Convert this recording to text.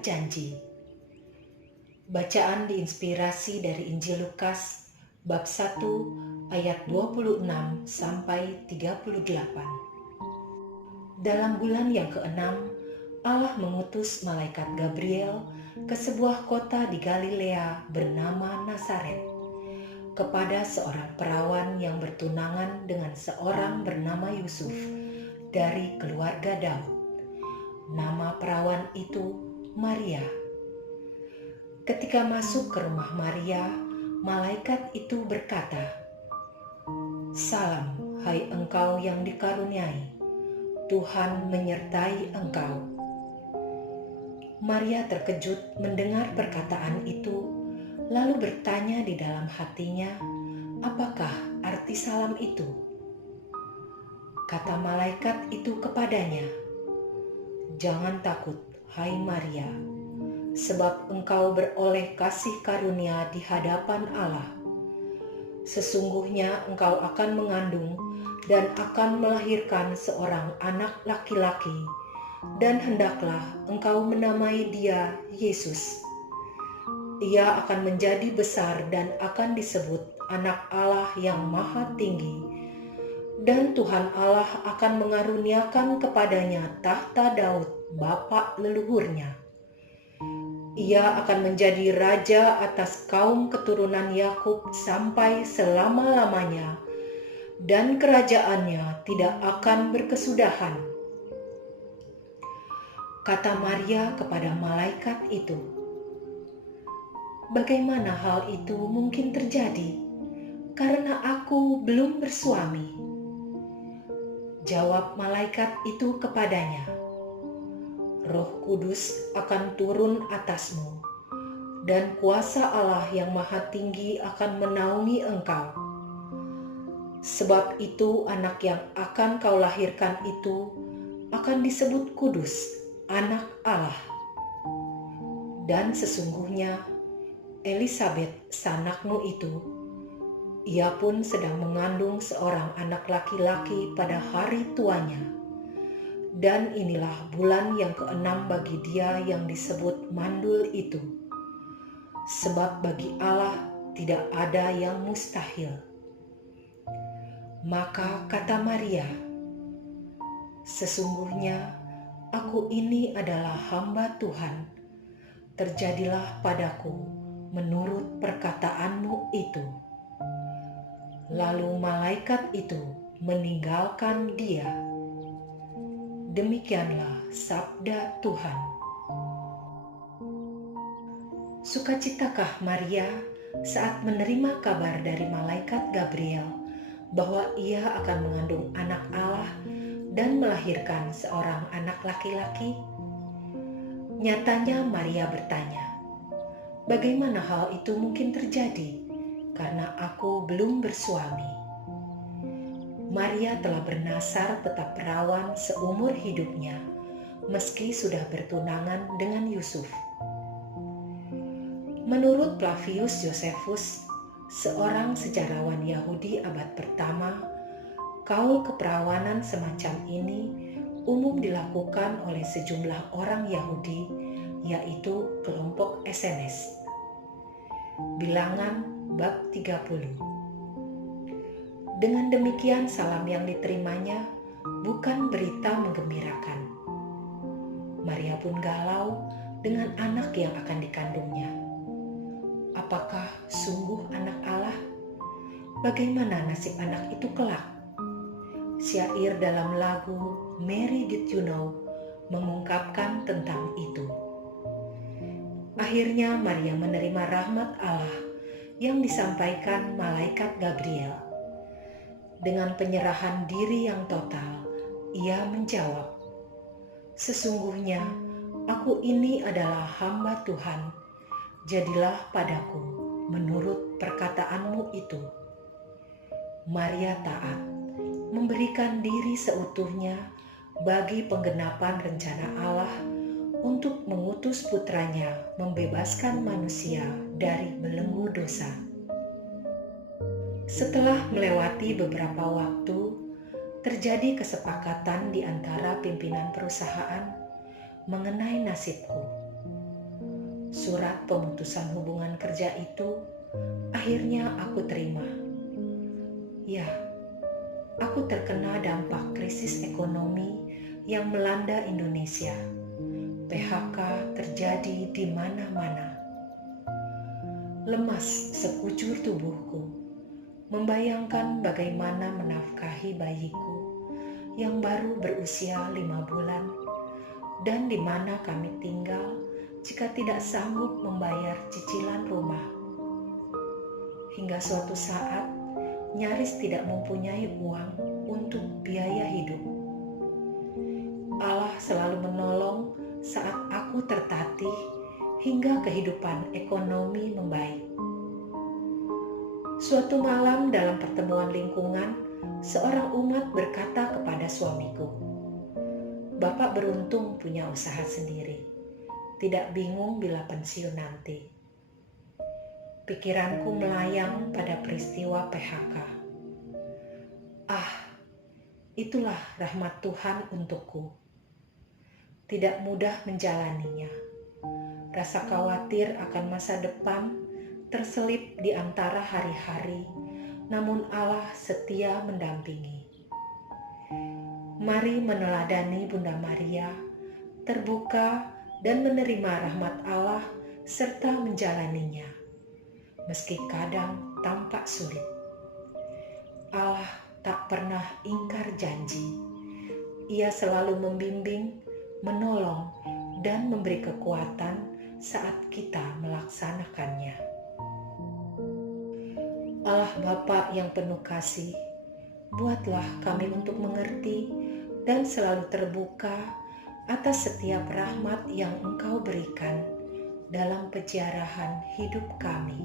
janji. Bacaan diinspirasi dari Injil Lukas bab 1 ayat 26 sampai 38. Dalam bulan yang keenam, Allah mengutus malaikat Gabriel ke sebuah kota di Galilea bernama Nazaret, kepada seorang perawan yang bertunangan dengan seorang bernama Yusuf dari keluarga Daud. Nama perawan itu Maria. Ketika masuk ke rumah Maria, malaikat itu berkata, "Salam, hai engkau yang dikaruniai, Tuhan menyertai engkau." Maria terkejut mendengar perkataan itu, lalu bertanya di dalam hatinya, apakah arti salam itu? Kata malaikat itu kepadanya, "Jangan takut, hai Maria, sebab engkau beroleh kasih karunia di hadapan Allah. Sesungguhnya engkau akan mengandung dan akan melahirkan seorang anak laki-laki, dan hendaklah engkau menamai dia Yesus. Ia akan menjadi besar dan akan disebut Anak Allah yang Maha Tinggi. Dan Tuhan Allah akan mengaruniakan kepadanya tahta Daud, bapa leluhurnya. Ia akan menjadi raja atas kaum keturunan Yakub sampai selama-lamanya, dan kerajaannya tidak akan berkesudahan." Kata Maria kepada malaikat itu, "Bagaimana hal itu mungkin terjadi? Karena aku belum bersuami." Jawab malaikat itu kepadanya, "Roh Kudus akan turun atasmu, dan kuasa Allah yang Maha Tinggi akan menaungi engkau. Sebab itu anak yang akan kau lahirkan itu akan disebut kudus, Anak Allah. Dan sesungguhnya Elisabet sanakmu itu, ia pun sedang mengandung seorang anak laki-laki pada hari tuanya. Dan inilah bulan yang keenam bagi dia yang disebut mandul itu. Sebab bagi Allah tidak ada yang mustahil." Maka kata Maria, "Sesungguhnya aku ini adalah hamba Tuhan. Terjadilah padaku menurut perkataanmu itu." Lalu malaikat itu meninggalkan dia. Demikianlah sabda Tuhan. Sukacitakah Maria saat menerima kabar dari malaikat Gabriel bahwa ia akan mengandung anak Allah dan melahirkan seorang anak laki-laki? Nyatanya Maria bertanya, "Bagaimana hal itu mungkin terjadi? Karena aku belum bersuami." Maria telah bernasar tetap perawan seumur hidupnya, meski sudah bertunangan dengan Yusuf. Menurut Flavius Josephus, seorang sejarawan Yahudi abad pertama, kaul keperawanan semacam ini umum dilakukan oleh sejumlah orang Yahudi, yaitu kelompok SMS. Bilangan bab 30. Dengan demikian salam yang diterimanya bukan berita menggembirakan. Maria pun galau dengan anak yang akan dikandungnya. Apakah sungguh anak Allah? Bagaimana nasib anak itu kelak? Syair dalam lagu Mary Did You Know mengungkapkan tentang itu. Akhirnya Maria menerima rahmat Allah yang disampaikan malaikat Gabriel. Dengan penyerahan diri yang total, ia menjawab, "Sesungguhnya aku ini adalah hamba Tuhan. Jadilah padaku menurut perkataanmu itu." Maria taat, memberikan diri seutuhnya bagi penggenapan rencana Allah untuk mengutus putranya membebaskan manusia dari belenggu dosa. Setelah melewati beberapa waktu, terjadi kesepakatan di antara pimpinan perusahaan mengenai nasibku. Surat pemutusan hubungan kerja itu akhirnya aku terima. Ya, aku terkena dampak krisis ekonomi yang melanda Indonesia. PHK terjadi di mana-mana. Lemas sekujur tubuhku, membayangkan bagaimana menafkahi bayiku yang baru berusia 5 bulan dan di mana kami tinggal jika tidak sanggup membayar cicilan rumah. Hingga suatu saat nyaris tidak mempunyai uang untuk biaya hidup. Allah selalu menolong saat aku tertatih hingga kehidupan ekonomi membaik. Suatu malam dalam pertemuan lingkungan, seorang umat berkata kepada suamiku, "Bapak beruntung punya usaha sendiri, tidak bingung bila pensiun nanti." Pikiranku melayang pada peristiwa PHK. Itulah rahmat Tuhan untukku. Tidak mudah menjalaninya. Rasa khawatir akan masa depan terselip di antara hari-hari, namun Allah setia mendampingi. Mari meneladani Bunda Maria, terbuka dan menerima rahmat Allah serta menjalaninya, meski kadang tampak sulit. Allah tak pernah ingkar janji. Ia selalu membimbing, menolong, dan memberi kekuatan saat kita melaksanakannya. Allah Bapa yang penuh kasih, buatlah kami untuk mengerti dan selalu terbuka atas setiap rahmat yang Engkau berikan dalam peziarahan hidup kami.